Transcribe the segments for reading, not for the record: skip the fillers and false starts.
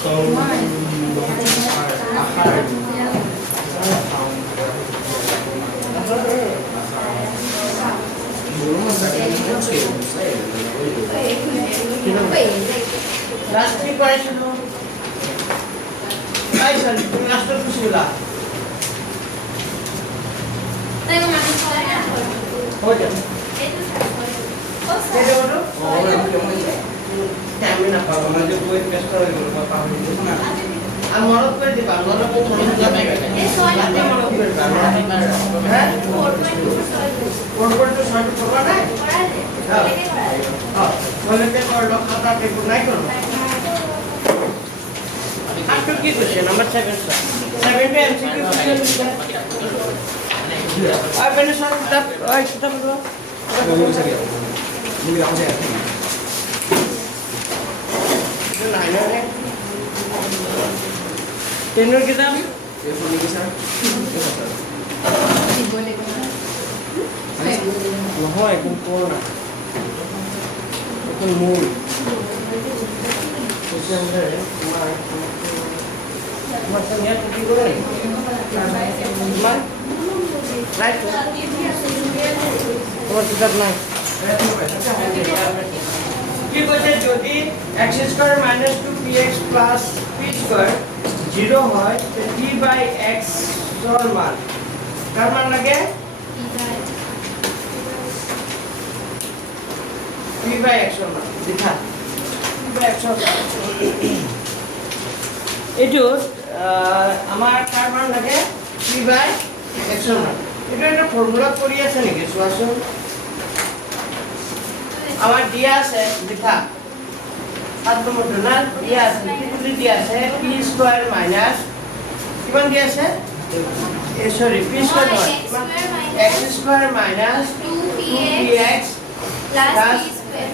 Last three question. Ay, sorry, last one ko sila. हो जाए कैसे बोलो कैमरे ना पाओ मुझे कोई टेस्ट कर लो बताओ हम मॉडल कर दे पाओ मॉडल को थोड़ी सी ज्यादा है लाते मॉडल कर पाओ है 4.2 शॉर्ट करवा है हां बोले के कर लो खाता पे गुड नाइट करो आफ्टर की क्वेश्चन नंबर 7 सर 7 पे एमसीक्यू क्वेश्चन आप मैंने सर तब खत्म करो मुझे आवाज है जो लाइनर है टेनर किताब ये फोन की सर নহয় একদম পুরনো এখন মূল সেখানে তোমার সঙ্গে কি করে তোমার রাইট তোমার কিতাব নাই কি বলছে যদি x square minus 2px plus p square 0 হয় তো t বাই x এর মান কার মান লাগে p বাই x এর মান দেখা p বাই x এটো আমার কার মান লাগে p বাই x এর মান এটা একটা ফর্মুলা করি আছে নাকি সোয়াসন আমার দিয়া আছে দেখা সাত নম্বর না দিয়া আছে কি দিয়া আছে p স্কয়ার মাইনাস কিমান দিয়া আছে sorry p square x square minus 2px plus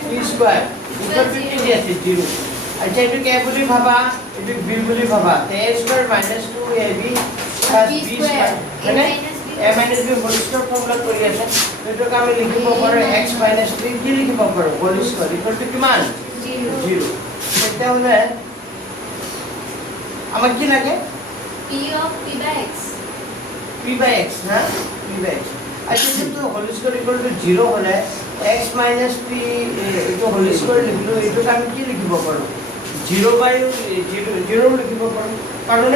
p square equal two কি দিয়া আছে 0 আচ্ছা এটা কি বলি ভাবা এটা b বলি ভাবা a square minus 2ab plus b square মানে a minus b whole square formula করি আছে তো এটা আমি লিখিব পারো x minus 3 কি লিখিব পারো whole square equal to কি মান 0 এটা হলো আমার কি লাগে p of p by x হ্যাঁ p by x আচ্ছা কিন্তু whole square equal to 0 হলে x minus p এটা whole square লিখলো এটা আমি কি লিখিব পারো 0 by 0 লিখিব পারো কারণ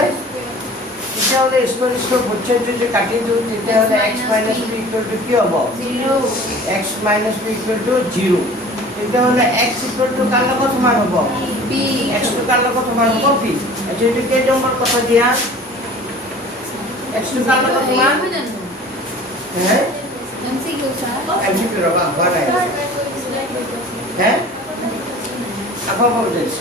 এটা হলো স্কয়ার স্কয়ার হচ্ছে যে কাটিয়ে দেব এটা হলো x - p = কি হবে 0 x - p = 0 এটা হলো x = কার কত মান হবে p x to কার কত মান হবে p আচ্ছা এটা কে নম্বর কথা দিয়া x to কার কত মান হ্যাঁ MCQ MCQ রবা বাড়ায় হ্যাঁ আপা বলতেছি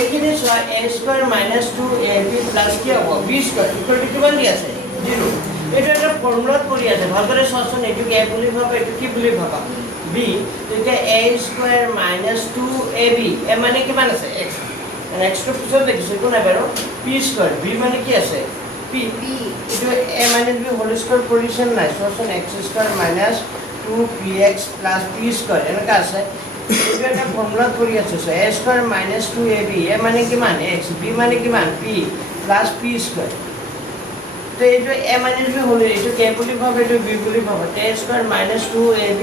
এখানে a square minus 2ab plus কি হবে b স্কয়ার ইকুয়াল টু কি বলি আছে 0 এটা একটা ফর্মুলা করি আছে ভাগরে সসন এটু কি বলি ভাবা এটু কি বলি ভাবা b এটা a স্কয়ার মাইনাস 2ab এ মানে কি মান আছে x মানে x টু পিছন দেখিছো কোন এবারো p স্কয়ার b মানে কি আছে p এটা a minus b whole square position নাই সসন x square minus 2px plus p square এনকা আছে এটা একটা ফর্মুলা করি আছে a স্কয়ার মাইনাস 2ab এ মানে কি মান x b মানে কি মান p প্লাস p স্কয়ার তো এটা a মাইনাস b হলো এটা কে বলি ভাবে এটা b বলি ভাবে a square minus 2ab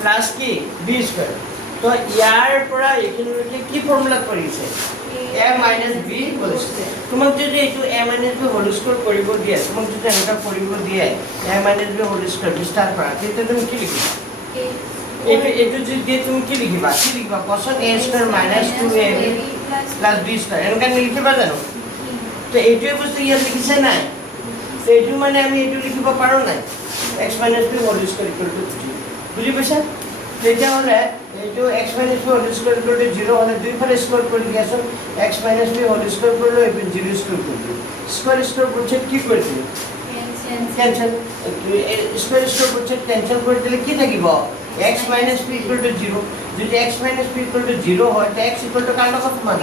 plus কি b স্কয়ার তো ইয়ার পরা এখানে কি ফর্মুলা করিছে a মাইনাস b বলছে তোমাক যদি এটো a minus b whole square কৰিব দিয়ে তোমাক যদি এটা কৰিব দিয়ে a minus b whole square বিস্তার করা তেতে তুমি কি লিখিবা এটো যদি তুমি কি লিখিবা cos a square minus 2ab plus b square এনকা লিখিবা জানো তো এইটোই বস্তু ইয়াত লিখিছে নাই তো এইটো মানে আমি এইটো লিখিব পাৰো নাই x - b whole square equal to 0 বুঝি পাইছা এটা হলে এইটো x - b whole square equal to 0 হলে দুই ফালে স্কয়ার কৰি দিয়াছো x - b হোল স্কয়ার করলে এই 0 স্কয়ার করবে স্কয়ার স্কয়ার করছে কি করবে ক্যান্সেল স্কয়ার স্কয়ার করছে ক্যান্সেল করে দিলে কি থাকিব x - p = 0 যদি x - p = 0 হয় তো x = কার কত মান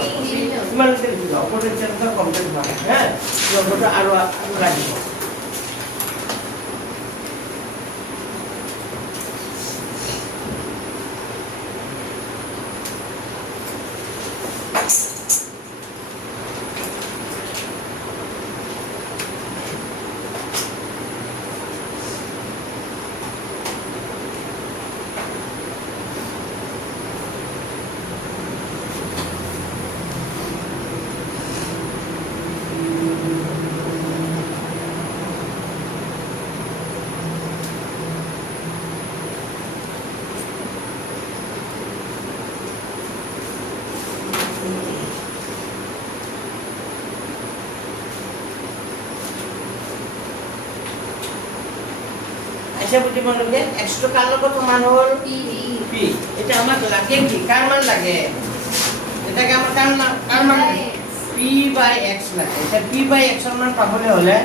মান লিখব অপারেটরটা কমপ্লিট হয় হ্যাঁ এই অঙ্কটা আরো রাখব আছে বুজি মনকে x টো কাৰ লগত সমান হ'ল P. p এটা আমাক লাগে কি কাৰ মান লাগে এটাকে আমাৰ কাৰ মান p by x লাগে এটা p by x ৰ মান পাবলৈ হলে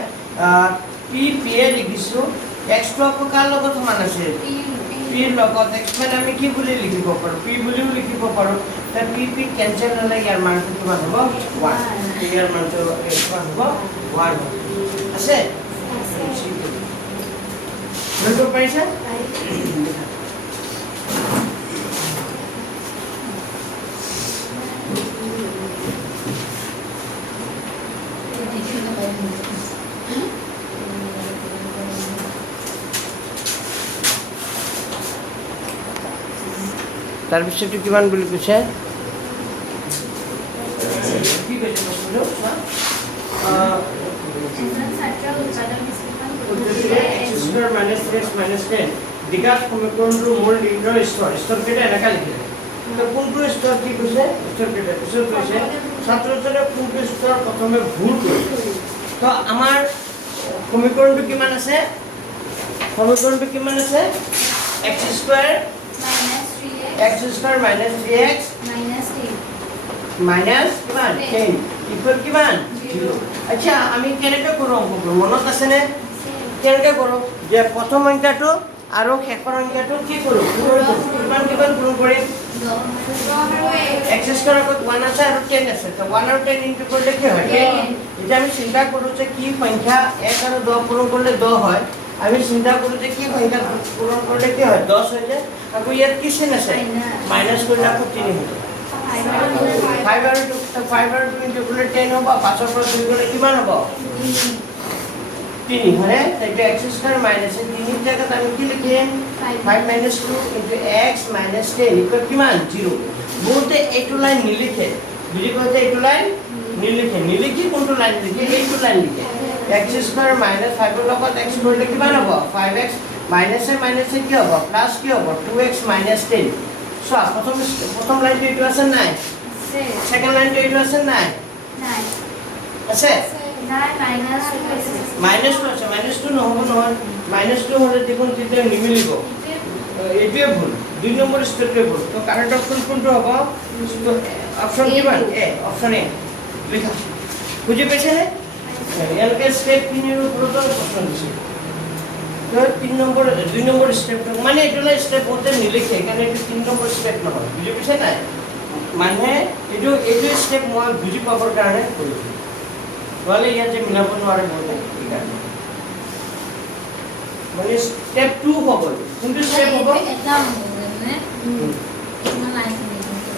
p এ লিখিছো x টো আকৌ কাৰ লগত সমান আছে p ৰ লগত x মানে আমি কি বুলি লিখিব পাৰো p বুলিও লিখিব পাৰো তা p কেনসেল হলে ইয়াৰ মানটো কিমান হ'ব 1 ইয়াৰ মানটো কিমান হ'ব 1 আছে বুঝতে পাইছা তাৰপিছতে কিমান বুলি কৈছে কি কৈছে বস্তুটো এজন ছাত্ৰৰ উৎপাদন বিশ্লেষণ x square minus 3x minus 10 দ্বিঘাত সমীকৰণটোৰ মূল নিৰ্ণয় স্তৰ কেইটা এনেকা লিখিলে তো কোনটো স্তৰ কি কৈছে স্তৰ কেইটা পিছত কৈছে ছাত্ৰজনে কোনটো স্তৰ প্ৰথমে ভুল কৰিছে তো আমাৰ সমীকৰণটো কিমান আছে x square x square minus 3x minus কিমান 10 ইকুয়াল কিমান 0 আচ্ছা আমি কেনেকৈ কৰোঁ অংকটো মনত আছে নে কেনেকৈ কৰোঁ যে প্ৰথম সংখ্যাটো আৰু শেষৰ সংখ্যাটো কি কৰোঁ কিমান পূৰণ কৰিম x স্কয়াৰ আগত 1 আছে আৰু 10 আছে তো 1 আৰু 10 ইনটু কৰিলে কি হয় 10 এতিয়া আমি চিন্তা কৰোঁ যে কি সংখ্যা 1 আৰু 10 পূৰণ কৰিলে 10 হয় আমি চিন্তা কৰোঁ যে কি সংখ্যা পূৰণ কৰিলে কি হয় 10 হৈ যায় আকৌ ইয়াত কি চিন আছে মাইনাস কৰিলে আকৌ 3 হৈ যায় 5 আৰু 2 ইনটু কৰিলে 10 হ'ব 5 ৰ পৰা 2 গ'লে কিমান হ'ব 3 হয়নে তাইটো x স্কয়ার মাইনাস 3 ৰ জায়গাত আমি কি লিখিম 5 minus 2 into x minus 10 equal কিমান 0 বহুতে এইটো লাইন নিলিখে বুজি পাইছে এইটো লাইন নিলিখি কোনটো লাইন লিখে এইটো লাইন লিখে x স্কয়ার minus 5 ৰ লগত x কৰিলে কিমান হ'ব 5x minus কি হ'ব প্লাস কি হ'ব 2x minus 10 সো প্ৰথম লাইনটো এইটো আছে নাই সেকেন্ড লাইনটো এইটো আছে নাই আছে মাইনাস টু আছে মাইনাস টু নহ'ব নহয় মাইনাস টু হ'লে দেখোন তেতিয়া নিমিলিব এইটোৱে ভুল 2 নম্বৰ ষ্টেপটোৱে ভুল তো কাৰেক্ট অপচন কোনটো হ'ব অপচন কিমান এ অপচন এ লিখা বুজি পাইছে নে এলকে স্টেপ 3 ৰ ওপৰত প্ৰশ্ন দিছে তো 2 নম্বৰ ষ্টেপটো মানে এইটোলৈ ষ্টেপ ওতে নিলিখে কাৰণ এইটো 3 নম্বৰ ষ্টেপ নহয় বুজি পাইছে নাই মানে এইটো ষ্টেপ মই বুজি পাবৰ কাৰণে কৰিছোঁ वाले यहाँ से मिला पन वाले बोलते हैं ठीक है মানে স্টেপ 2 হ'ব কোনটো স্টেপ হ'ব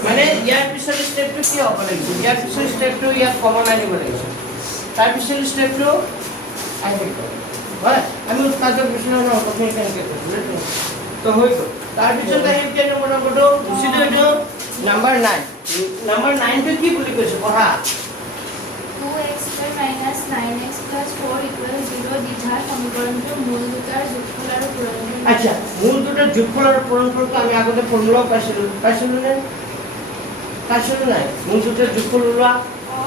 মানে ইয়াৰ পিছৰ স্টেপটো কি হ'ব লাগিব ইয়াৰ পিছৰ স্টেপটো ইয়াত কমন আনিব লাগিব তাৰ পিছৰ স্টেপটো আহিব হয় আমি উৎপাদক বিশ্লেষণৰ কথা কেনেকৈ কৰিম তো হৈ গ'ল তাৰ পিছত আহিব কি নম্বৰটো গুচি দিও নম্বৰ 9 টো কি বুলি কৈছে পঢ়া 2x square minus 9x plus 4 equals 0 দ্বিঘাত সমীকৰণটোৰ মূল দুটাৰ যোগফল আৰু পূৰণফল আচ্ছা মূল দুটাৰ যোগফল আৰু পূৰণফলটো আমি আগতে ফৰ্মুলা পাইছিলো নাই মূল দুটাৰ যোগফল ওলোৱা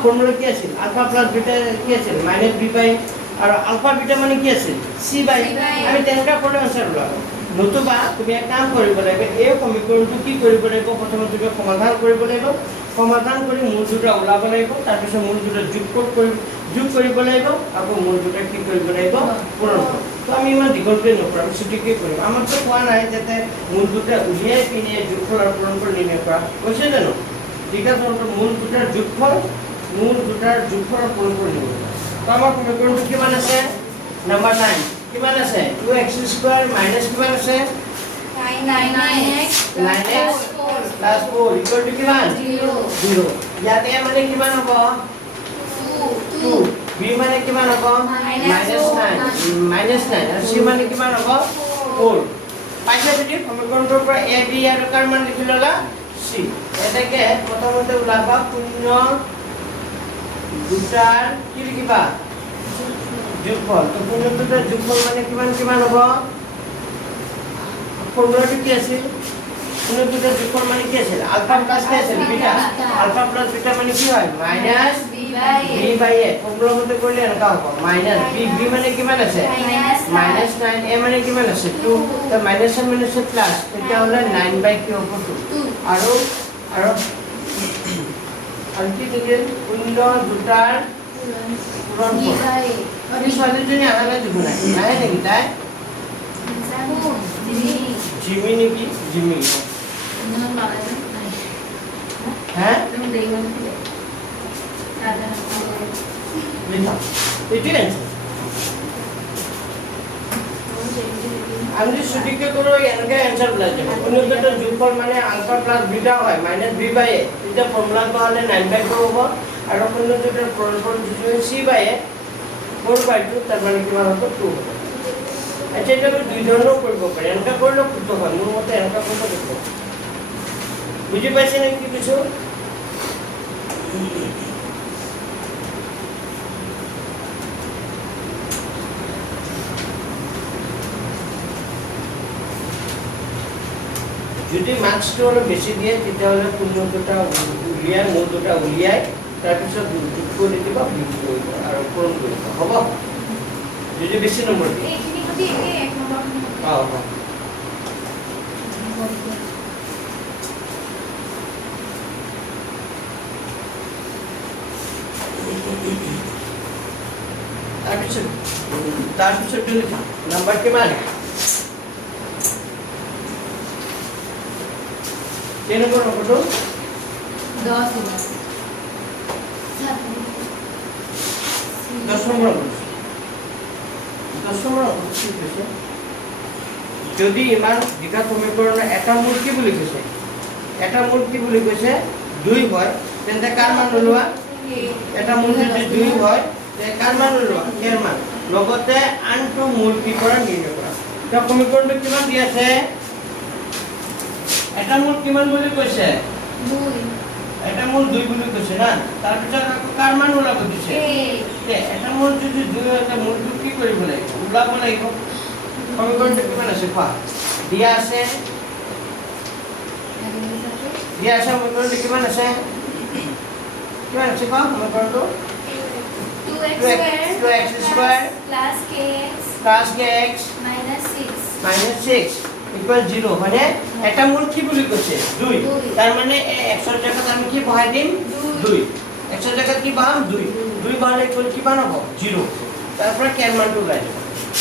ফৰ্মুলা কি আছিল আলফা প্লাস বিটা কি আছিল মাইনাস b বাই আৰু আলফা বিটা মানে কি আছিল c বাই আমি তেনেকা কৰি আনসাৰ ওলাব নতুবা তুমি এক কাম কৰিব লাগিব এই সমীকৰণটো কি কৰিব লাগিব প্ৰথমে তুমি সমাধান কৰিব লাগিব সমাধান কৰি মূল দুটা ওলাব লাগিব তাৰ পিছত মূল দুটা যোগ কৰিব লাগিব আকৌ মূল দুটা কি কৰিব লাগিব পূৰণ কৰিব তো আমি ইমান দীঘলকৈ নকৰোঁ আমি ছুটিকৈ কৰিম আমাৰতো কোৱা নাই যাতে মূল দুটা উলিয়াই পিনে যোগফল আৰু পূৰণফল নিৰ্ণয় কৰা কৈছে জানো ঠিক আছে মূল দুটাৰ যোগফল আৰু পূৰণফল নিৰ্ণয় কৰা তো আমাৰ সমীকৰণটো কিমান আছে নম্বৰ 9 কিমান আছে 2x স্কয়ার মাইনাস কিমান আছে 9x plus 4 equal to কিমান 0 ইয়াতে মানে কিমান হ'ব 2 b মানে কিমান হ'ব -9 আৰু c মানে কিমান হ'ব 4 পাইছা যদি সমীকৰণটোৰ পৰা a b আৰু কাৰ মান লিখি ললা c এটাকে প্ৰথমতে ওলাবা শূন্য দুটাৰ কি লিখিবা যোগফল তো শূন্য দুটাৰ যোগফল মানে কিমান হ'ব ফৰ্মুলাটো কি আছিল কোনো দুটা যোগফল মানে কি আছিল আলফা প্লাস কি আছিল বিটা আলফা প্লাস বিটা মানে কি হয় minus b by a formula মতে করলে এনেকা হ'ব মাইনাস b মানে কিমান আছে মাইনাস 9 a মানে কিমান আছে 2 তো মাইনাস মানে প্লাস এটা হলে 9 বাই কি হ'ব 2 আৰু আৰু আৰু কি দিলে শূন্য দুটাৰ পূৰণ এই ছোৱালীজনী আহা নাই দেখোন নাই নাহে নেকি তাই জিমি নেকি জিমি হ্যাঁ এটাই আছে আমি যদি সঠিককে করো এনেকে অ্যানসার বলা যাবে কোনো একটা যোগফল মানে আলফা প্লাস বিটা হয় মাইনাস b বাই a এটা ফর্মুলা তো হলে 9 বাই 2 হ'ব আৰু কোনো একটা পরস্পর যদি c বাই a 4 বাই 2 তার মানে কিমান হ'ব 2 হ'ব আচ্ছা এটা দুই ধৰণৰ কৰিব পাৰি এনেকা কৰিলে শুদ্ধ হয় মোৰ মতে এনেকা কৰিব দেখো বুজি পাইছে নে কি কিছু যদি মার্কসটো অলপ বেছি দিয়ে তেতিয়াহ'লে শূন্য দুটা উলিয়াই মূল দুটা উলিয়াই তাৰপিছত যোগ কৰি দিব বিয়োগ কৰিব আৰু পূৰণ কৰিব হ'ব যদি বেছি নম্বৰ দিয়ে এইখিনি যদি এক নম্বৰ হ'ব তাৰপিছত লিখা নম্বৰ কিমান কেই নম্বৰ নম্বৰটো 10 নম্বৰ যদি ইমান দুটা সমীকৰণৰ এটা মূল কি বুলি কৈছে এটা মূল কি বুলি কৈছে 2 হয় তেন্তে কাৰ মান ওলোৱা এটা মূল যদি 2 হয় তে কাৰ মান ওলোৱা কেৰ মান লগতে আনটো মূল কি কৰা নিৰ্ণয় কৰা তো সমীকৰণটো কিমান দি আছে এটা মূল কিমান বুলি কৈছে 2 এটা মূল 2 বুলি কৈছে না তাৰ পিছত আকৌ কাৰ মান ওলাব দিছে তে এটা মূল যদি 2 হয় তে মূলটো কি কৰিব লাগিব ওলাব লাগিব সমীকৰণটো কিমান আছে কোৱা দিয়া আছে সমীকৰণটো কিমান আছে কোৱা সমীকৰণটো 2x square plus kx minus 6 equals 0 মানে এটা মূল কি বুলি কৈছে 2 তাৰ মানে x ৰ জায়গাত আমি কি বহাই দিম 2 x ৰ জায়গাত কি বহাম 2 বহালে ইকুয়াল কিমান হ'ব 0 তাৰপৰা কেৰ মানটো ওলাই যাব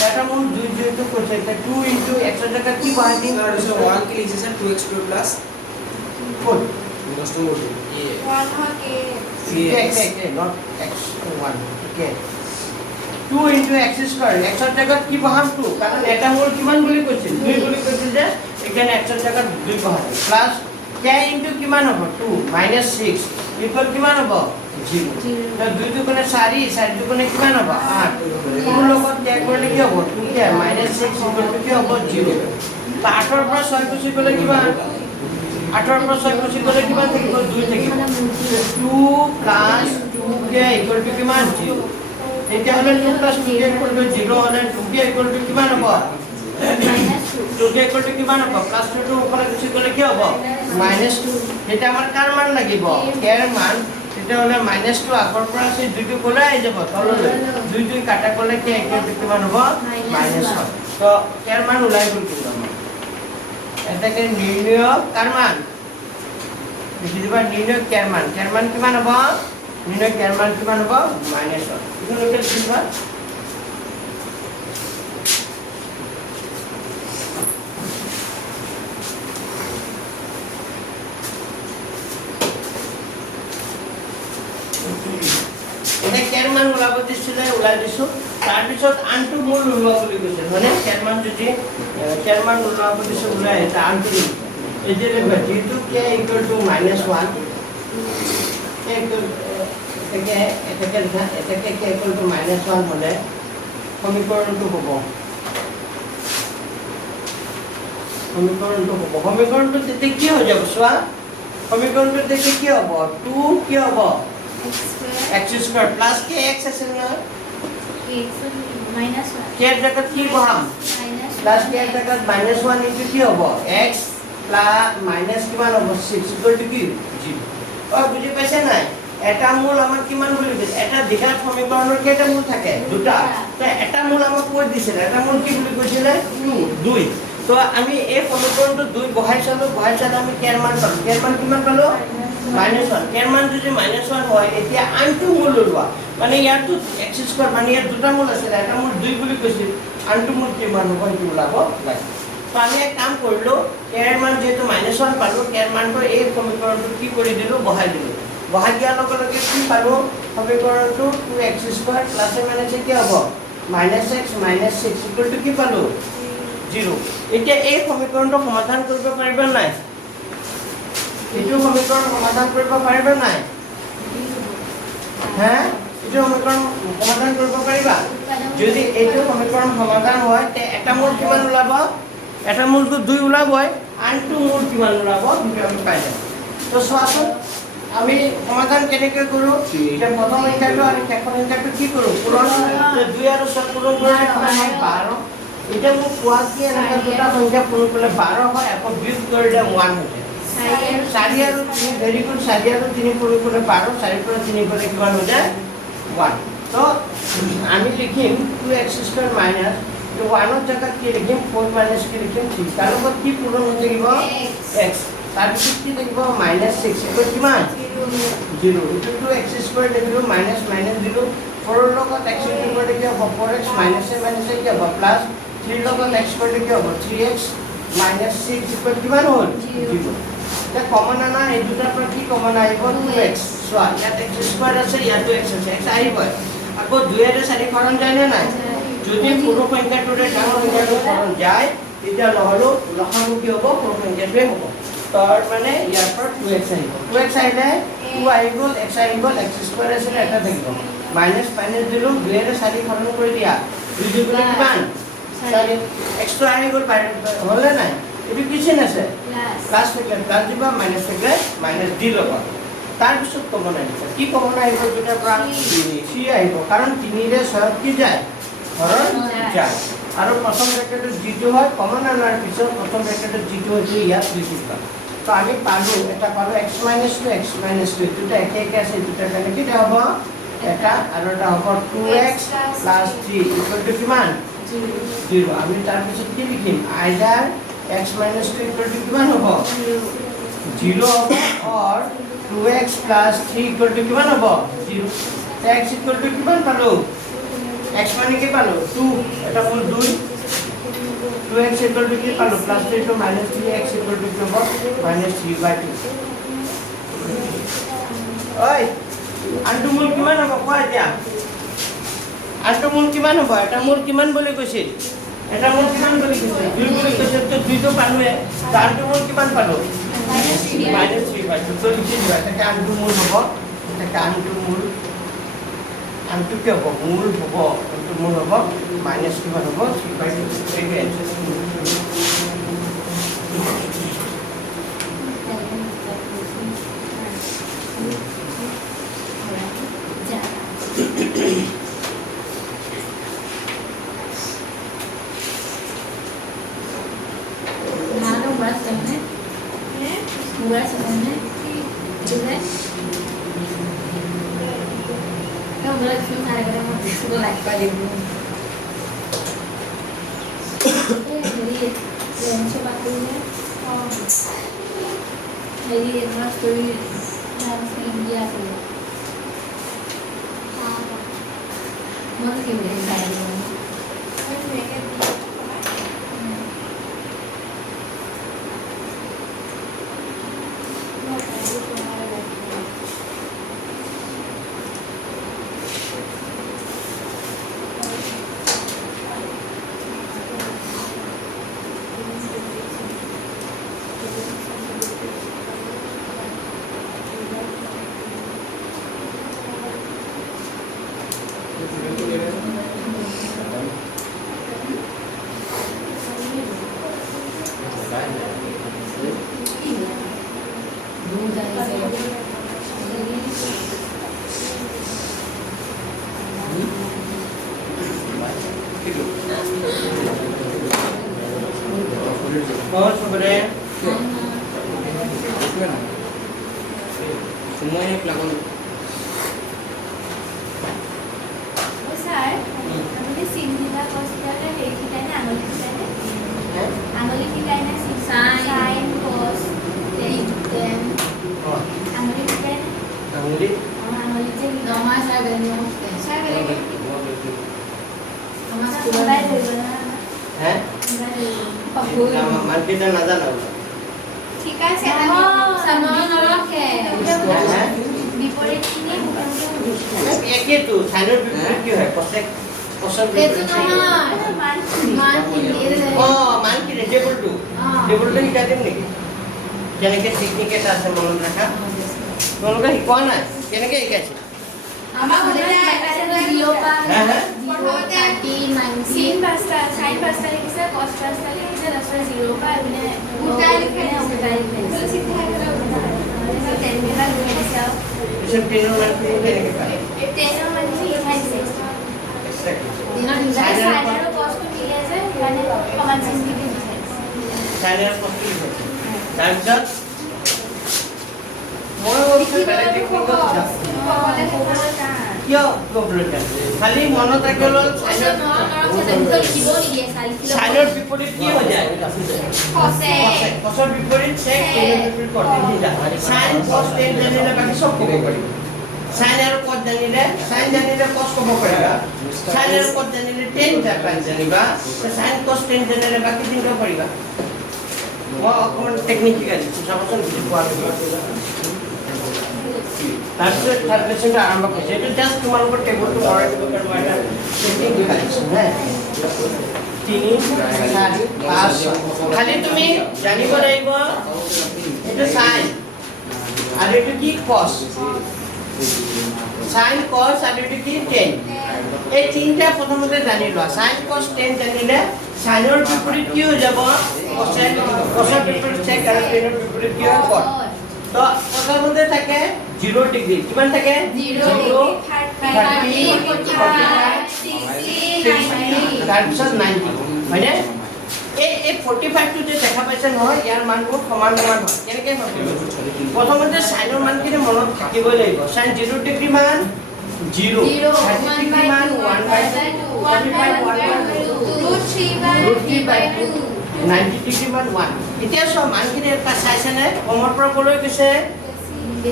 এটা মূল 2 যেটো কৈছে তে 2 into x ৰ জায়গাত কি বহাই দিম আর সো 1 কে লিখেছেন 2x square plus 4 নষ্ট করতে not x1 okay 2 into x square x ৰ জায়গাত কি বহাম 2 কাৰণ এটা মূল কিমান বুলি কৈছিল 2 বুলি কৈছিল যে এখানে x ৰ জায়গাত 2 বহাম প্লাস k into কিমান হ'ব 2 minus 6 ইকুয়াল কিমান হ'ব 0 তো 2 দুগুণে 4 4 দুগুণে কিমান হ'ব 8 কোন লগত k কৰিলে কি হ'ব 2k minus 6 ইকুয়াল কি হ'ব 0 তো 8 ৰ পৰা 6 গুচি গলে কিমান 8 ৰ পৰা 6 গুচি গলে কিমান থাকিব 2 থাকিব 2 plus 2k ইকুয়াল টু কিমান 0 তেতিয়া হলে 2 plus 2k equal to 0 হলে 2k equal to কিমান হ'ব -2k equal to কিমান হ'ব প্লাস 2 টো ওপৰত গুচি গলে কি হ'ব -2 এটা আমাৰ কাৰ মান লাগিব k ৰ মান তেতিয়া হলে -2 আগৰ পৰা আছে 2 টো গলে আই যাব তললৈ 2 2 কাটা গলে k equal to কিমান হ'ব -1 তো k ৰ মান ওলাই গল কি হ'ব এটাকে নিৰ্ণয় কাৰ মান বুজিবা নিৰ্ণয় k ৰ মান কিমান হ'ব নিৰ্ণয় k ৰ মান কিমান হ'ব -1 ইটো লোকে লিখিবা এটা কেৰ মান ওলাব দিছিলে ওলাই দিছো তাৰ পিছত আনটো মূল ওলাব বুলি কৈছে মানে কেৰ মান যদি কেৰ মান ওলাব দিছে ওলাই এটা আনটো এই যে লেখা যেটো k equal to -1 এটাকে k equal to -1 হলে সমীকৰণটো হ'ব সমীকৰণটো তেতিয়া কি হৈ যাব চোৱা সমীকৰণটো তেতিয়া কি হ'ব 2 কি হ'ব x square plus kx আছে না minus 1 k এর জায়গাত কি বহাম প্লাস k এর জায়গাত -1 into কি হ'ব x প্লাস মাইনাস কিমান হ'ব 6 ইকুৱেল টু কি 0 বুজি পাইছে নাই এটা মূল আমাৰ কিমান বুলি কৈছে এটা দ্বিঘাত সমীকৰণৰ কেইটা মূল থাকে দুটা তো এটা মূল আমাক কৈ দিছিল এটা মূল কি বুলি কৈছিলে 2 তো আমি এই সমীকৰণটো 2 বহাই চালো আমি কেৰ মান কিমান পালো -1 কেৰ মান যদি -1 হয় এতিয়া আনটো মূল ওলোৱা মানে ইয়াতো x² মানে ইয়াত দুটা মূল আছে এটা মূল 2 বুলি কৈছিল আনটো মূল কিমান হ'ব সেইটো ওলাব লাগে তো আমি এক কাম কৰিলো কেৰ মান যেহেতু -1 পালো কেৰ মানটো এই সমীকৰণটো কি কৰি দিলো বহাই দিলো বহাই দিয়াৰ লগে লগে কি পালো সমীকৰণটো 2x² প্লাস মাইনাস কি হ'ব -x -6 ইকুৱেল টু কি পালো 0 এতিয়া এই সমীকৰণটো সমাধান কৰিব পাৰিবা নাই এইটো সমীকৰণ সমাধান কৰিব পাৰিবা নাই হ্যাঁ এইটো সমীকৰণ সমাধান কৰিব পাৰিবা যদি এইটো সমীকৰণ সমাধান হয় তে এটা মূল কিমান ওলাব এটা মূলটো 2 ওলাবই আনটো মূল কিমান ওলাব সেইটো আমি পাই যাম তো চোৱাচোন আমি সমাধান কেনেকৈ কৰো যে প্ৰথম সংখ্যাটো আৰু শেষৰ সংখ্যাটো কি কৰো পূৰণ 2 আৰু 6 পূৰণ কৰিলে কিমান হয় 12 এটা মোক কোৱা কি এনেকা দুটা সংখ্যা পূৰণ কৰিলে 12 হয় আকৌ বিয়োগ কৰিলে 1 হৈ যায় 4 আৰু 3 ভেৰি গুড 4 আৰু 3 পূৰণ কৰিলে 12 4 পৰা 3 গ'লে কিমান হৈ যায় 1 তো আমি লিখিম 2x² মাইনাস 1 ৰ জায়গাত কি লিখিম 4 মাইনাস কি লিখিম 3 তাৰ লগত কি পূৰণ হৈ থাকিব x তাৰপিছত কি থাকিব -6 এটো কিমান 0 এটো 2x² লিখিলো মাইনাস মাইনাস দিলো 4 ৰ লগত x ইকুৱেল টু কি হ'ব 4x মাইনাস কি হ'ব প্লাস 3 লগত x ইকুৱেল টু কি হ'ব 3x -6 ইকুৱেল কিমান হ'ল 0 এটা কমন আনা এই দুটাৰ পৰা কি কমন আহিব 2x সোয়া ইয়াত x² আছে ইয়াত 2x আছে x আহিব আকৌ 2 এৰে 4 হৰণ যায় না নাই যদি পুৰো সংখ্যাটোৰে ডাঙৰ সংখ্যাটো হৰণ যায় তেতিয়া নহলো লসাগু কি হ'ব পুৰো সংখ্যাটোৱে হ'ব তাৰ মানে ইয়াৰ পৰা 2x আহিব 2x আহিলে 2 আহি গ'ল x আহি গ'ল x² আছিল এটা থাকিব মাইনাস মাইনাস দিলো 2 এৰে 4 হৰণ কৰি দিয়া 2 দুগুণে কিমান 4 x তো আহি গ'ল হলে নাই এটো কিছিন আছে প্লাস থাকলে প্লাস দিবা মাইনাস থাকলে মাইনাস দি ল'বা তাৰ পিছত কমন আহিব কি কমন আহিব দুটাৰ পৰা c আহিব কাৰণ 3 ৰে 6 কি যায় হৰণ যায় আৰু প্ৰথম ব্ৰেকেটত যেটো হয় কমন আনাৰ পিছত প্ৰথম ব্ৰেকেটত যেটো হৈছে ইয়াত লিখিবা তো আমি পালো এটা পালো x - 2 দুটা একে একে আছে দুটা কাৰণে কি হ'ব এটা আৰু এটা হ'ব 2x + 3 ইকুৱেল টু কিমান 0 আমি তাৰ পিছত কি লিখিম আইদাৰ x - 2 ইকুৱেল টু কিমান হ'ব 0 হ'ব or 2x + 3 ইকুৱেল টু কিমান হ'ব 0 x ইকুৱেল টু কিমান পালো x মানে কি পালো 2 এটা মূল 2 2x ইকুৱেল টু কি পালো +3 টু -3x ইকুৱেল টু কি হ'ব -3/2 ঐ আনটো মূল কিমান হ'ব কোৱা এতিয়া আনটো মূল কিমান হ'ব এটা মূল কিমান বুলি কৈছিল এটা মূল কিমান বুলি কৈছিল 2 বুলি কৈছিল তো 2 তো পালোৱে আনটো মূল কিমান পালো -3/2 তো লিখি দিবা এটা আনটো মূল হ'ব এটা আনটো মূল আনটো কি হ'ব মূল হ'ব আনটো মূল হ'ব মাইনাস কিমান হ'ব 3/2 এই এনসার Vamos sobre দিবা না সময় নেই লাগন ও স্যার আমাদের সিনথিটা কস্টারে হেকিটাই না আঙুলি শিকায় না হ্যাঁ আঙুলি শিকায় না সাইন কস টেন আঙুলি শিকায় না আঙুলি আঙুলি যে Nomás sabemos que স্যার বলে nomás সবাই বলবো না হ্যাঁ মানকিটা নাজানো ঠিক আছে Sama no lo que হ্যাঁ বিপরীত চিহ্নে মুখোমুখি একে তো সাইনের বিপরীত কি হয় কোসেক কোসেক Eso nomás মান más que ও মানকি টেবল টু টেবল টু শিকাই দিম নেকি কেনেকে টেকনিক এটা আছে মনত ৰাখা তোমালোকে শিকোৱা নাই কেনেকে শিকাইছে Ama boleh ada video pa হ্যাঁ হ্যাঁ 30 sin 90 pasta sin pasta লিখিছে cos pasta লিখিছে তাৰপিছত 0 পা মানে উল্টাই লিখে উল্টাই লিখে চিধা কৰা উল্টা টেন মিলা লিখিছে আৰু পিছত টেনৰ মানকি কেনেকে পায় টেনৰ মানে লিখাইছে Dino ni সাইন saya আৰু cosটো মিলে যে মানে সমান চিন দি দিছে চাইনাৰ কষ্ট হৈছে তাৰপিছত মই ভাবিছোঁ বেলেগ টেকনিকত যাম ক'বলৈ ক'বলৈ টান কিয় ক'বলৈ যাম খালি মনত ৰাখিব Eso no no se te equivoco ni es al চাইনৰ বিপৰীত কি হৈ যায় কছে কছৰ বিপৰীত চেক টেনৰ বিপৰীত কট চাইন কছ টেন জানিলে বাকী চব ক'ব পাৰিব চাইন আৰু কট জানিলে চাইন জানিলে কছ ক'ব পাৰিবা চাইন আৰু কট জানিলে টেন জানিবা চাইন কছ টেন জানিলে বাকী তিনিটা পাৰিবা মই অকণমান টেকনিক শিকাই দিছোঁ চাবচোন বুজি পোৱা তাৰপিছত থাৰ্ড লেচনটো আৰম্ভ কৰিছে এইটো জাষ্ট তোমালোকৰ টেবুলটো মৰাই দিব কাৰণে মই এটা টেকনিক শিকাই দিছোঁ হে 3 4 5 খালি তুমি জানিব লাগিব এইটো সাইন আৰু এইটো কি কস সাইন কস আৰু এইটো কি টেন এই তিনটা প্ৰথমতে জানি লোৱা সাইন কস টেন জানিলে সাইনৰ বিপৰীত কি হৈ যাব কসেক কসৰ বিপৰীত চেক আৰু টেনৰ বিপৰীত কি হয় কট তো প্ৰথমতে থাকে 0 ডিগ্ৰী কিমান থাকে 0 30 তাৰপিছত 90 হয়নে এই 45 টো যে দেখা পাইছে নহয় ইয়াৰ মানবোৰ সমান সমান হয় কেনেকে হয় প্ৰথমতে সাইনৰ মানখিনি মনত থাকিবই লাগিব সাইন 0 ডিগ্ৰী মান 0 30 ডিগ্ৰী মান 1/2 √3/2 90 ডিগ্ৰী মান 1 এতিয়া সব মানখিনি এটা চাইছে নে কমৰ পৰা কলৈ গৈছে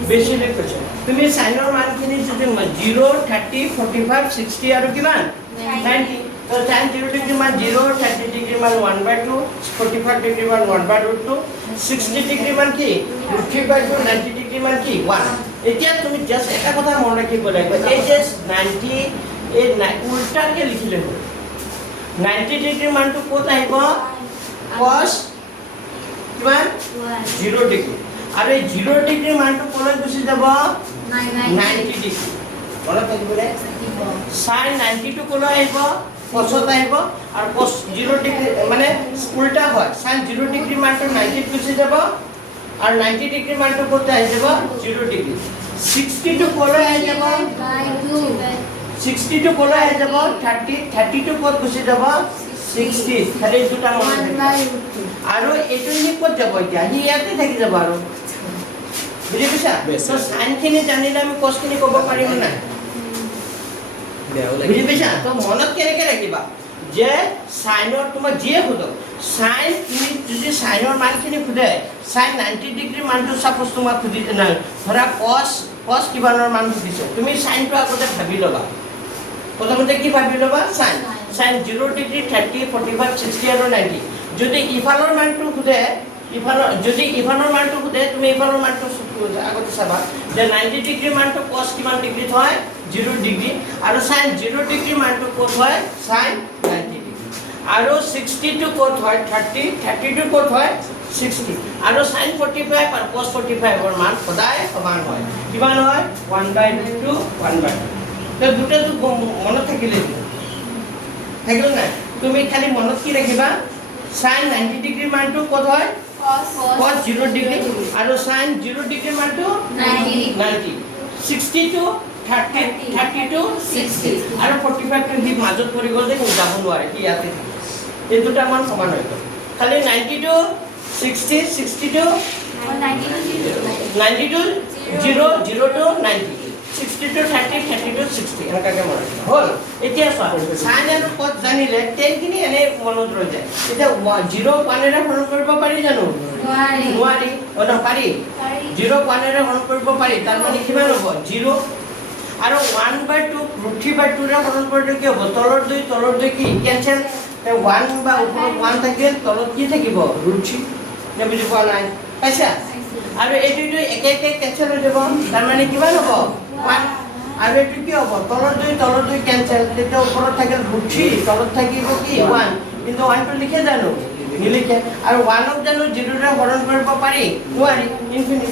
বেছি লৈ গৈছে তুমি সাইনৰ মানখিনি যদি 0 30 45 60 আৰু কিমান 90 তো সাইন 0 ডিগ্ৰী মান 0 30 ডিগ্ৰী মান 1/2 45 ডিগ্ৰী মান 1/2 60 ডিগ্ৰী মান কি √3/2 90 ডিগ্ৰী মান কি 1 এতিয়া তুমি জাস্ট এটা কথা মনত ৰাখিব লাগিব এই যে 90 এই উল্টাকে লিখিলে হ'ল 90 ডিগ্ৰী মানটো ক'ত আহিব cos কিমান 0 ডিগ্ৰী আৰু এই 0 ডিগ্ৰী মানটো ক'লৈ গুচি যাব 90 ডিগ্ৰী মনত থাকিবনে sin 90 টো ক'লৈ আহিব cosত আহিব আৰু cos 0 ডিগ্ৰী মানে উল্টা হয় sin 0 ডিগ্ৰী মানটো 90 ত গুচি যাব আৰু 90 ডিগ্ৰী মানটো ক'ত আহি যাব 0 ডিগ্ৰী 60 টো ক'লৈ আহি যাব 60 টো ক'লৈ আহি যাব 30 টো ক'ত গুচি যাব 60 খালি দুটা মনত আৰু এইটো নি ক'ত যাব এতিয়া হি ইয়াতে থাকি যাব আৰু বুজি পাইছা তো সাইনখিনি জানিলে আমি কসখিনি ক'ব পাৰিম না বুজি পাইছা তো মনত কেনেকৈ ৰাখিবা যে সাইনৰ তোমাক যিয়ে সোধক সাইন তুমি যদি সাইনৰ মানখিনি সোধে সাইন 90 ডিগ্ৰী মানটো সাপোজ তোমাক সুধি নাই ধৰা কস কিমানৰ মান সুধিছে তুমি সাইনটো আগতে ভাবি ল'বা প্ৰথমতে কি ভাবি ল'বা সাইন 0 ডিগ্ৰী 30 45 60 আৰু 90 যদি ইফালৰ মানটো সোধে যদি ইফালৰ মানটো সোধে তুমি ইফালৰ মানটো আগতে চাবা যে 90 ডিগ্ৰী মানটো cos কিমান ডিগ্ৰীত হয় 0 ডিগ্ৰী আৰু sin 0 ডিগ্ৰী মানটো ক'ত হয় sin 90 ডিগ্ৰী আৰু 60 টো ক'ত হয় 30 টো ক'ত হয় 60 আৰু sin 45 আৰু cos 45 ৰ মান সদায় সমান হয় কিমান হয় 1/2 1/2 তো দুটাটো মনত থাকিলে থাকিল না তুমি খালি মনত কি ৰাখিবা sin 90 ডিগ্ৰী মানটো ক'ত হয় cos 0 ডিগ্ৰী আৰু sin 0 ডিগ্ৰী মানটো 90 60 টো 30 টো 60 আৰু 45 টো হি মাজত পৰি গ'ল যে যাব নোৱাৰে কি ইয়াতে এই দুটা মান সমান হৈ গ'ল খালি 90 টো 60 60 টো 92 0 0 to 90 60 to 30 30 to 60 এনেকাকে মনত হ'ল এতিয়া চোৱা সাইন আৰু কস জানিলে টেন খিনি এনে মনত ৰৈ যায় এতিয়া 0 1 এৰে হৰণ কৰিব পাৰি জানো নোৱাৰি না পাৰি 0 1 এৰে হৰণ কৰিব পাৰি তাৰ মানে কিমান হ'ব 0 আৰু 1/2 √3/2 ৰে হৰণ কৰিলে কি হ'ব তলৰ দুই কি কেনসেল 1 বা ওপৰত 1 থাকিল তলত কি থাকিব √3 নে বুজি পোৱা নাই পাইছা আৰু এইটো একে কেনসেল হৈ যাব তাৰ মানে কিমান হ'ব 1 আৰু এইটো কি হ'ব তলৰ দুই কেনসেল তেতিয়া ওপৰত থাকিল √3 তলত থাকিব কি 1 কিন্তু 1 টো লিখে জানো নিলিখে আৰু 1 ক জানো 0 ৰে হৰণ কৰিব পাৰি নোৱাৰি ইনফিনিটি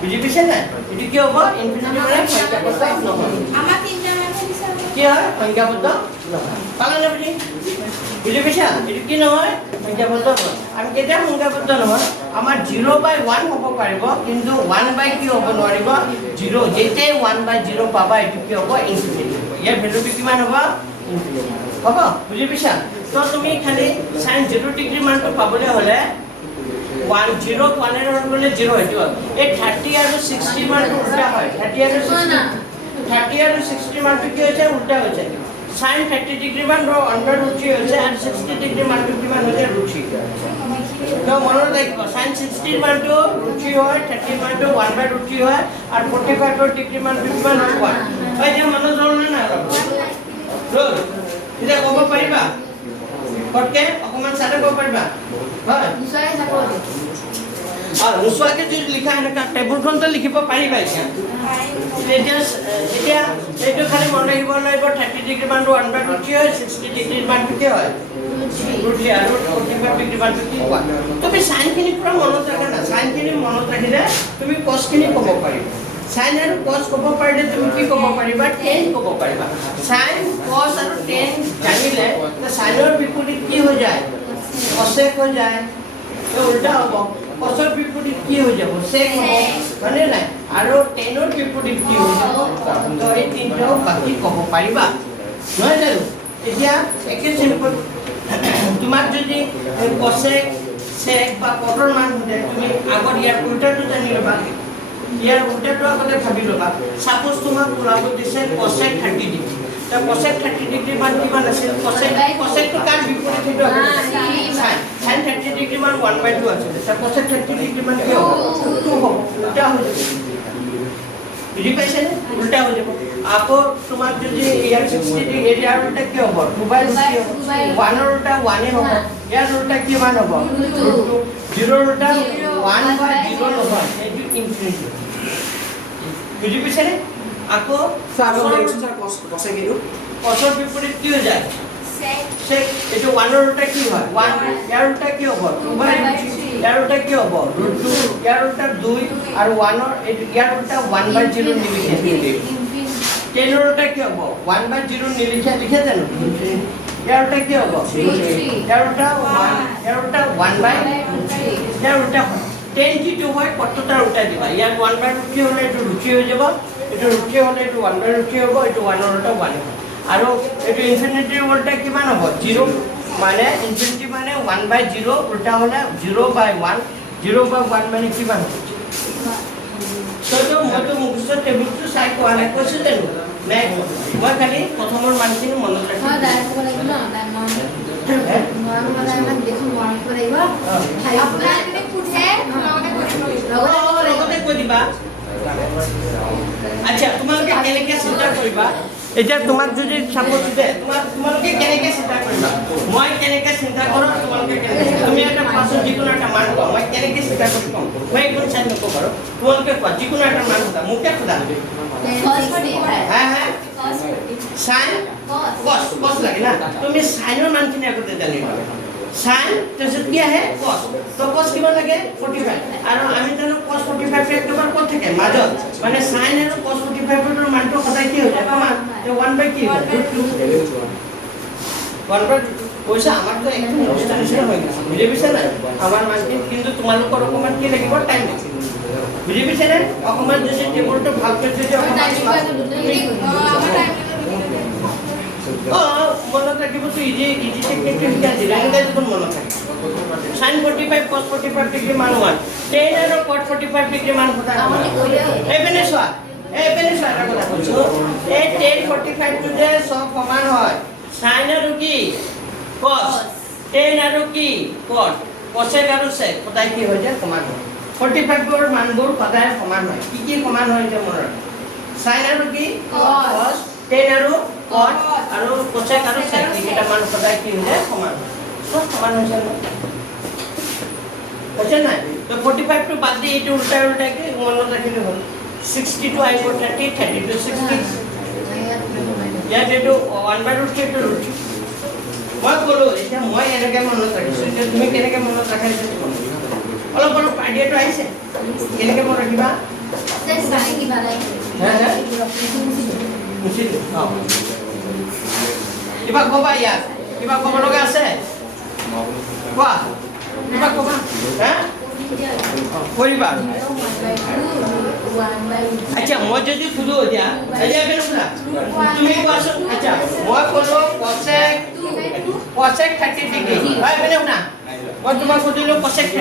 বুজি পাইছে না এটো কি হ'ব ইনফিনিটি মানে সংখ্যাবদ্ধ নহয় আমাৰ তিনটা ম্যাথে দিছে কি হয় সংখ্যাবদ্ধ নহয় পালানে বুজি পাইছা এটো কি নহয় সংখ্যাবদ্ধ নহয় আমি কেতিয়া সংখ্যাবদ্ধ নহয় আমাৰ 0/1 হ'ব পাৰিব কিন্তু 1 কি হ'ব নোৱাৰিব 0 যেতে 1/0 পাবা এটো কি হ'ব ইনফিনিটি হ'ব ইয়াৰ ভ্যালুটো কিমান হ'ব ইনফিনিটি হ'ব বুজি পাইছা তো তুমি খালি sin 0 ডিগ্ৰী মানটো পাবলৈ হলে 1 0 1 এর হরণ করলে 0 হইতো এই 30 আর 60 মানটো উল্টা হয় 30 আর 60 মানটো কি হইছে উল্টা হইছে sin 30 ডিগ্রি মান র আন্ডার √3 হইছে আর 60 ডিগ্রি মানটো কি মান হইছে √3 তো মনত রাখব sin 60 মানটো √3 হয় 30 মানটো 1/√3 হয় আর 45 ডিগ্রি মানটো কি মান হয় 1 এই যে মনত ধরলে না রোজ এটা কব পারিবা কটকে অকমান সাথে কব পারিবা হয় নিশ্চয় যাব আর নুসুৱাকে যদি লিখা এনেকা টেবুলখনতে লিখিব পাৰিবা এতিয়া এইটো খালি মন ৰাখিব লাগিব 30 ডিগ্ৰী মানটো 1/2 হয় 60 ডিগ্ৰী মানটো কি হয় √3 আৰু 45 ডিগ্ৰী মানটো কি হয় তুমি সাইনখিনি পুৰা মনত ৰাখা না সাইনখিনি মনত ৰাখিলে তুমি কসখিনি ক'ব পাৰিবা সাইন আৰু কস ক'ব পাৰিলে তুমি কি ক'ব পাৰিবা tan ক'ব পাৰিবা সাইন কস আৰু tan জানিলে সাইনৰ বিপৰীত কি হৈ যায় cosec হৈ যায় তো উল্টা হ'ব cosৰ বিপৰীত কি হৈ যাব sec হ'ব মানে নাই আৰু tanৰ বিপৰীত কি হৈ যাব তো এই তিনটাও বাকি ক'ব পাৰিবা নহয় জানো এতিয়া একে সিম্পল তোমাক যদি cosec sec বা cotৰ মান হ'লে তুমি আগত ইয়াৰ উল্টাটো জানি ল'বা ইয়াৰ উল্টাটো আগতে ভাবি ল'বা সাপোজ তোমাক ওলাব দিছে cosec 30 ডিগ্ৰী তো cosec 30 ডিগ্ৰী মান কিমান আছে cosec তো কাৰ বিপৰীত সেইটো sin 30 ডিগ্ৰী মান 1/2 আছে তো cosec 30 ডিগ্ৰী মান কি হ'ব 2 হ'ব উল্টা হৈ যাব বুজি পাইছে উল্টা হৈ যাব আকৌ তোমাক যদি ইয়াৰ 60 ডিগ্ৰী এৰিয়াৰ উল্টা কি হ'ব 2/3 হ'ব 1 ৰ উল্টা 1 হ'ব ইয়াৰ উল্টা কিমান হ'ব 2 0 ৰ উল্টা 1/0 নহয় এইটো ইনফিনিটি বুজি পাইছে আকৌ cosec এটো cosৰ বিপৰীত কি হৈ যায় sec এটো 1 ৰ উল্টা কি হয় 1 ইয়াৰ উল্টা কি হ'ব 2/3 ইয়াৰ উল্টা কি হ'ব √2 ইয়াৰ উল্টা 2 আৰু 1 ৰ ইয়াৰ উল্টা 1/0 নিলিখে 10 ৰ উল্টা কি হ'ব 1/0 নিলিখে লিখে জানো ইয়াৰ উল্টা কি হ'ব 3 ইয়াৰ উল্টা 1 ইয়াৰ উল্টা 1/3 ইয়াৰ উল্টা 10 যিটো হয় কতটাৰ উল্টা দিবা ইয়াৰ 1/3 হ'লে এটো √3 হৈ যাব এটো √3 হ'লে এটো 1/3 হ'ব এটো 1 ৰ উল্টা 1 আৰু এটো ইনফিনিটিৰ উল্টা কিমান হ'ব 0 মানে ইনফিনিটি মানে 1/0 উল্টা হ'লে 0/1 0/1 মানে কিমান হ'ব তো মইতো মুখস্থ টেবুলটো চাই কোৱা নাই কৈছো জানো মই খালি প্ৰথমৰ মানখিনি মনত ৰাখিম হয় দাই ক'ব লাগিব ন দাই মই দেখোন মন কৰিব আপোনাৰ যদি পুঠে লগতে কৈ দিবা আচ্ছা তোমালোকে কেনেকৈ চিন্তা কৰিবা এতিয়া তোমাক যদি সাপোজ দে তোমালোকে কেনেকৈ চিন্তা কৰিবা মই কেনেকৈ চিন্তা কৰোঁ তোমালোকে কেনেকৈ তুমি এটা পাছত যিকোনো এটা মান কোৱা মই কেনেকৈ চিন্তা কৰি কম মই একদম চাই নকওঁ বাৰু তোমালোকে কোৱা যিকোনো এটা মান সোধা মোকে সোধা হা হা সাইন কস লাগে না তুমি সাইনৰ মানখিনি আগতে জানিবা সাইন তাৰপিছত কি আহে কস তো কস কিমান লাগে 45 আৰু আমি জানো কস 45 একেবাৰে ক'ত থাকে মাজত মানে সাইন আৰু কস 45 ৰ মানটো সদায় কি হৈ যায় সমান তো 1/কি হয় √2 1/2 পইচা আমাৰতো একদম নষ্টালিজিয়া হৈ গৈছে বুজি পাইছা না আমাৰ মানখিনি কিন্তু তোমালোকৰ অকমান কি লাগিব টাইম লাগিব বুজি পাইছা না অকমান যদি টেবুলটো ভালকৈ যদি অকমান মনত ৰাখিবতো ইজি টেকনিকটো শিকাই দিলে এনেকৈ দেখোন মনত থাকে sin 45 cos 45 ডিগ্ৰী মান 1 tan আৰু cot 45 ডিগ্ৰী মান কথা এইপিনে চোৱা এটা কথা কৈছো এই tan 45 টো যে সব সমান হয় sin আৰু কি cos tan আৰু কি cot cosec আৰু sec সদায় কি হৈ যায় সমান হয় 45 ৰ মানবোৰ সদায় সমান হয় কি সমান হয় যে মনত sin আৰু কি cos tan আৰু cot আৰু cosec আৰু sec এইটা মান সদায় কি হৈ যায় সমান হয় সব সমান হৈছে ন বুঝছেন না তো 45 টু বাদ দিয়ে এটা উল্টা কি মনত রাখিলে হল 60 টু আই 30 30 টু 60 ইয়াত এটো 1/√3 টু √3 মই কলো এটা মই এনেকে মনত ৰাখিছো যে তুমি কেনেকে মনত ৰাখাইছা অলপ অলপ আইডিয়াটো আহিছে কেনেকে মনত ৰাখিবা কিবা কবা ইয়াত কিবা কব লগা আছে কোৱা কিবা কবা কৰিবা আচ্ছা মই যদি সুধো এতিয়া বেনুনা তুমি কোৱাচোন আচ্ছা মই কলো cosec 30 ডিগ্ৰী হয় বেনুনা মই তোমাক সুধিলো cosec 30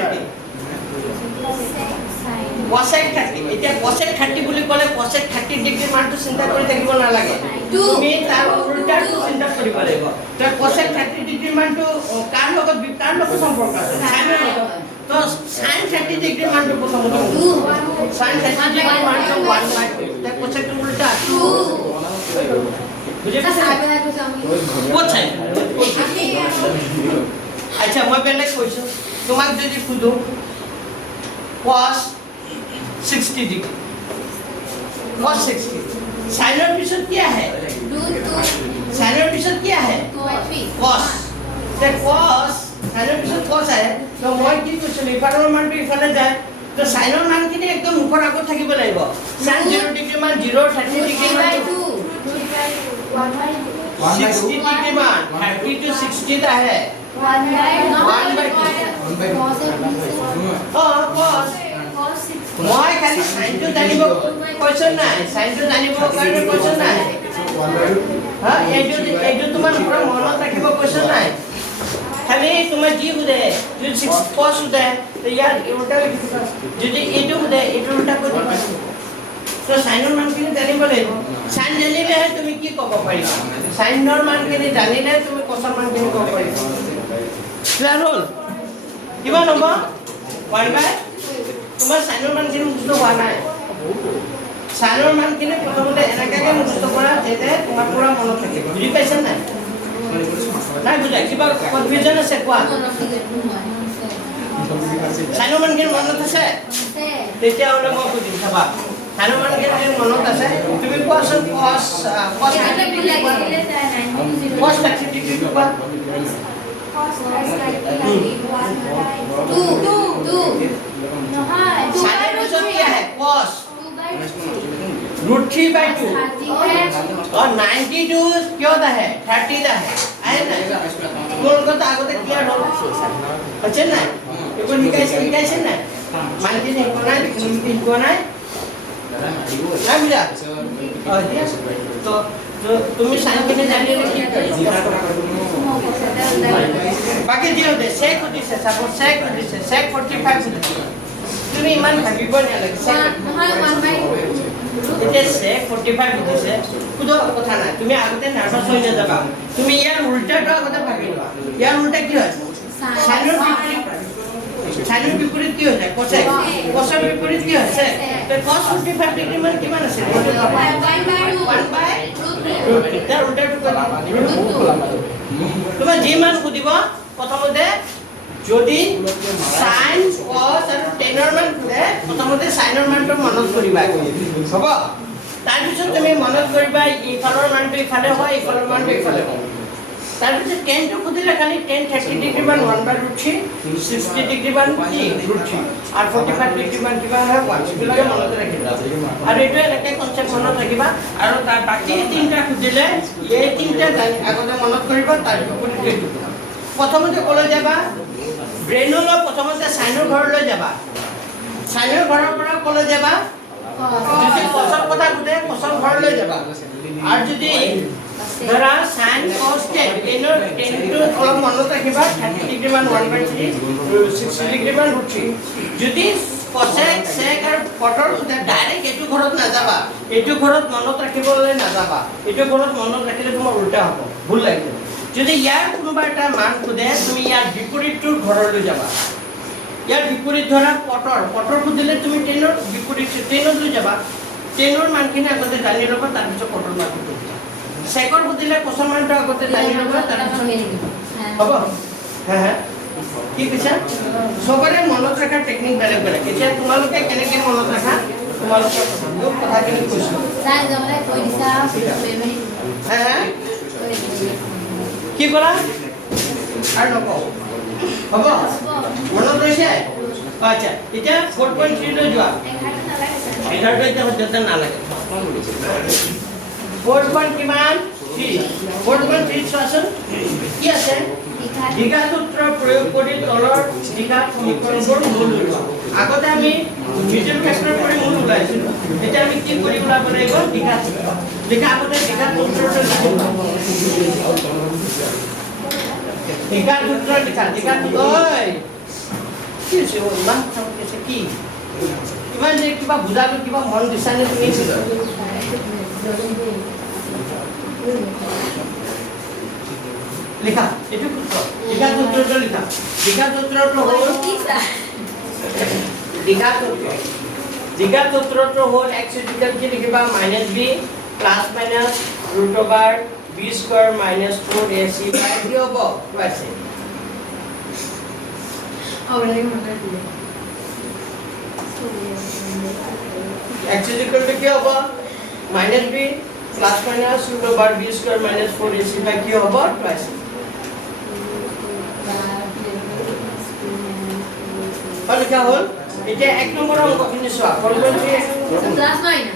cosec 30 এতিয়া cosec 30 বুলি ক'লে cosec 30 ডিগ্ৰী মানটো চিন্তা কৰি থাকিব নালাগে তুমি তাৰ উল্টাটো চিন্তা কৰিব লাগিব তো cosec 30 ডিগ্ৰী মানটো কাৰ লগত সম্পৰ্ক আছে sin লগত তো sin 30 ডিগ্ৰী মানটো প্ৰথমতে sin 30 ডিগ্ৰী মানটো 1/2 তে cosec টো উল্টা 2 বুঝে পাইছা কোথায় আচ্ছা মই বেলেগ কৈছো তোমাক যদি সুধো cos 60 डिग्री cos 60 sin और पिछत क्या है sin और पिछत क्या है cos ते cos sin और पिछत cos है तो মই কি কৈছো ইফালৰ মানটো ইফালে যায় তো sin ৰ মান কিনে একদম উপৰ আগত থাকিব লাগিব sin 0 ডিগ্ৰী মান 0 30 ডিগ্ৰী মান 60 डिग्री मान 30 to 60 दा है 1/2 cos মই খালি সাইনটো জানিব কোৱেশ্চন নাই সাইনটো জানিব কাৰণে কোৱেশ্চন নাই হা এইটো তোমাৰ পুৰা মনত ৰাখিব কোৱেশ্চন নাই খালি তোমাৰ যি বুদে যদি 6 cos উদে তো ইয়াৰ উল্টা লিখিবা যদি এইটো বুদে এইটো উল্টা কৰি দিবা তো সাইনৰ মানখিনি জানিব লাগিব সাইন জানিলেহে তুমি কি ক'ব পাৰিবা সাইনৰ মানখিনি জানিলে তুমি cosৰ মানখিনি ক'ব পাৰিবা ক্লিয়াৰ হ'ল কিমান হ'ব 1/2 তোমাৰ সাইনৰ মানখিনি মুখস্থ হোৱা নাই সাইনৰ মানখিনি প্ৰথমতে এনেকাকে মুখস্থ কৰা যেতে তোমাৰ পুৰা মনত থাকিব বুজি পাইছা নাই নাই বুজা কিবা কনফিউজন আছে কোৱা সাইনৰ মানখিনি মনত আছে তেতিয়া হ'লে মই বুজিম চাবা সাইনৰ মানখিনি মনত আছে তুমি কোৱাচোন cos 30 ডিগ্ৰী cos 30 ডিগ্ৰী কোৱা क्या है cos √3/2 और 92 क्यों दा है 30 दा है आए ना कोन को আগতে ক্লিয়ার হল আছে না এখন নিকাইছে না মানতে নেই কোনা নিতে কোনা না বুঝা তো তুমি সাইন কেনে জানিলে কি করবে বাকি দিও দে sec দিছে সাপোজ sec দিছে sec 45 দিছে তুমি ইমান ভাবিব নালাগে এতিয়া sec 45 দিছে কোনো কথা নাই তুমি আগতে নাৰ্ভাছ হৈ যাবা তুমি ইয়াৰ উল্টাটো আগতে ভাবিবা ইয়াৰ উল্টা কি হয় সাইনৰ বিপৰীত কি হয় cosec cosৰ বিপৰীত কি হয় sec তো cos 45 ডিগ্ৰী মান কিমান আছে 1/√3 তাৰ উল্টাটো তোমাৰ যি মান খুদিব প্ৰথমতে যদি sin cos আৰু tan ৰ মান খুদে প্ৰথমতে sin ৰ মানটো মনত কৰিবা হ'ব তাৰ পিছত তুমি মনত কৰিবা ইফালৰ মানটো ইফালে হয় ইফালৰ মানটো ইফালে হয় তাৰ পিছত tan টো খুদিলে খালি tan 30 ডিগ্ৰী মান 1/√3 60 ডিগ্ৰী মান √3 আৰু 45 ডিগ্ৰী মান কিবা হয় 1 বিলাকে মনত ৰাখিবা আৰু এইটো এনেকে কনসেপ্ট মনত ৰাখিবা আৰু তাৰ বাকি তিনটা খুদিলে এই তিনটা আগতে মনত কৰিবা তাৰ বিপৰীত এইটো প্ৰথমতে ক'লৈ যাবা ব্ৰেইনলৈ প্ৰথমতে সাইনৰ ঘৰলৈ যাবা সাইনৰ ঘৰৰ পৰা ক'লৈ যাবা যদি cosৰ কথা খুদে cosৰ ঘৰলৈ যাবা আৰু যদি ধৰা sin cos tan টেনৰ টেনটো অলপ মনত ৰাখিবা 30 ডিগ্ৰী মান 1/3 60 ডিগ্ৰী মান √3 যদি cosec sec আৰু cotৰ সুধে ডাইৰেক্ট এইটো ঘৰত নাযাবা এইটো ঘৰত মনত ৰাখিবলৈ নাযাবা এইটো ঘৰত মনত ৰাখিলে তোমাৰ উল্টা হ'ব ভুল লাগিব যদি ইয়াৰ কোনোবা এটা মান খুদে তুমি ইয়াৰ বিপৰীতটোৰ ঘৰলৈ যাবা ইয়াৰ বিপৰীত ধৰা পটৰ খুদিলে তুমি টেনৰ বিপৰীত টেনলৈ যাবা টেনৰ মানখিনি আগতে জানি ল'বা তাৰপিছত পটৰ মান খুদিবা সেকৰ খুদিলে কোচৰ মানটো আগতে জানি ল'বা তাৰপিছত হ'ব হ্যাঁ কি কৈছা সবৰে মনত ৰাখা টেকনিক বেলেগ বেলেগ এতিয়া তোমালোকে কেনেকৈ মনত ৰাখা তোমালোকে কথাখিনি কৈছো চাই যাবলে কৈ দিছা হ্যাঁ কি কৰা আৰু নকওঁ হ'ব মনত ৰৈছে আচ্ছা এতিয়া 4.3 লৈ যোৱা 11 এতিয়া হতে নালাগে 4 কিমান 4.3 চোৱাচোন কি আছে দীঘা সূত্ৰ প্ৰয়োগ কৰি তলৰ দীঘা সমীকৰণবোৰ মূল উলিওৱা আগতে আমি মিডল ফেক্টৰ কৰি মূল উলাইছিলো এতিয়া আমি কি কৰি উলাব লাগিব দীঘা সূত্ৰ আগতে দীঘা সূত্ৰটো লিখিব দীঘা সূত্ৰ দীঘা ঐ কি হৈছে ইমান কথা কৈছে কি ইমান যে কিবা বুজালো কিবা মন দিছানে তুমি লিখা এইটো সূত্ৰ দীঘা সূত্ৰটো লিখা দীঘা সূত্ৰটো হ'ল দীঘা সূত্ৰটো হ'ল x ইকুৱেল কি লিখিবা -b plus minus √b square minus 4ac বাই কি হ'ব পাইছে অলৰেডি মনত দিলে x ইকুৱেল কি হ'ব -b plus minus √b square minus 4ac বাই কি হ'ব পাইছে লিখা হ'ল এতিয়া এক নম্বৰ অংকখিনি চোৱা ফৰ্মুলাটি ক্লাস 9 না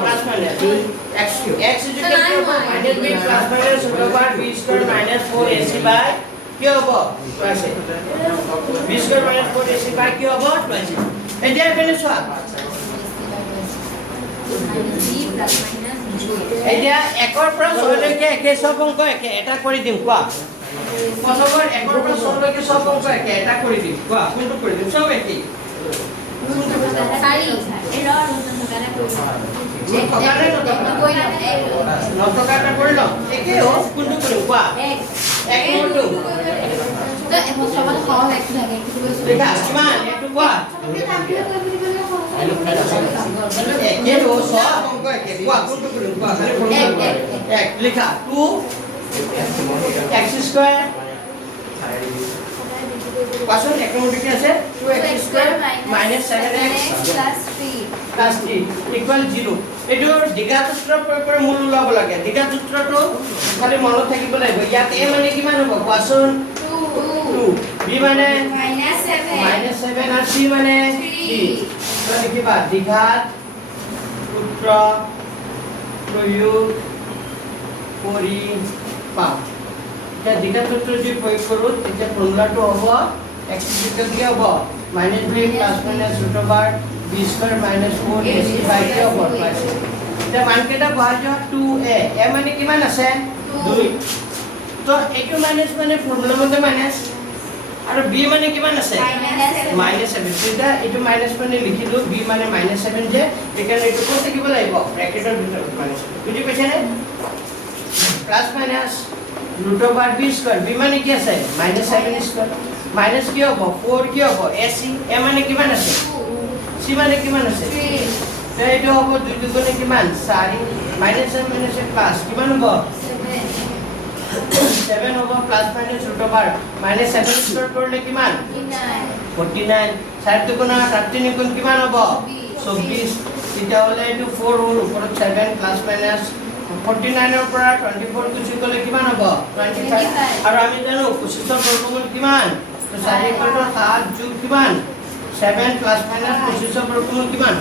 plus minus x equal -b plus minus √b square minus 4ac বাই কি হ'ব পাইছে b স্কয়াৰ মাইনাছ 4ac বাই কি হ'ব পাইছে এতিয়া এখানে চোৱা এতিয়া 1 ৰ পৰা 6 লৈকে একে সব অংক একে এটা কৰি দিম কোৱা প্ৰথমৰ 1 ৰ পৰা 6 লৈকে সব অংক একে এটা কৰি দিম কোৱা কোনটো কৰি দিম সব একে সাৰি নটকাটা কৰি লওঁ একে হ কোনটো কৰিম কোৱা এক নম্বৰটো তো এখন সমান সহজ একটু থাকে কিছু বস্তু লিখা কিমান এইটো কোৱা একে হ সব অংক একে কোৱা কোনটো কৰিম কোৱা খালি এক লিখা 2 x স্কয়াৰ পাছত এক নম্বৰটো কি আছে 2x square minus 7x plus 3 equal 0 এইটো দীঘা সূত্ৰ প্ৰয়োগ কৰি মূল ওলাব লাগে দীঘা সূত্ৰটো খালি মনত থাকিব লাগিব ইয়াত a মানে কিমান হ'ব কোৱাচোন 2 b মানে -7 আৰু c মানে 3 তো লিখিবা দীঘা সূত্ৰ প্ৰয়োগ কৰি পাম এতিয়া দীঘা সূত্ৰ যদি প্ৰয়োগ কৰোঁ তেতিয়া ফৰ্মুলাটো হ'ব x ইকুৱেল কি হ'ব -b plus minus √b square minus 4ac বাই কি হ'ব পাইছে এতিয়া মানকেইটা বহাই যোৱা 2a a মানে কিমান আছে 2 তো এইটো মাইনাছ মানে ফৰ্মুলা মতে মাইনাছ আৰু b মানে কিমান আছে -7 তেতিয়া এইটো মাইনাছ মানে লিখিলো b মানে -7 যে এখানে এইটো ক'ত থাকিব লাগিব ব্ৰ্যাকেটৰ ভিতৰত মাইনাছ বুজি পাইছানে plus minus √b square b মানে কি আছে -7 স্কয়াৰ মাইনাছ কি হ'ব 4 কি হ'ব ac a মানে কিমান আছে c মানে কিমান আছে 3 এইটো হ'ব 2 দুগুণে কিমান 4 -7 প্লাছ কিমান হ'ব 7 হ'ব প্লাছ মাইনাছ √7 স্কয়াৰ কৰিলে কিমান 49 4 দুগুণ 13 গুণ কিমান হ'ব 24 তেতিয়া হ'লে এইটো 4 হ'ল ওপৰত 7 প্লাছ মাইনাছ 49 ৰ পৰা 24 গুচি গ'লে কিমান হ'ব 25 আৰু আমি জানো 25 ৰ বৰ্গমূল কিমান তো 4 = 7 যোগ কিমান 7 প্লাছ মাইনাছ 25 ৰ বৰ্গমূল কিমান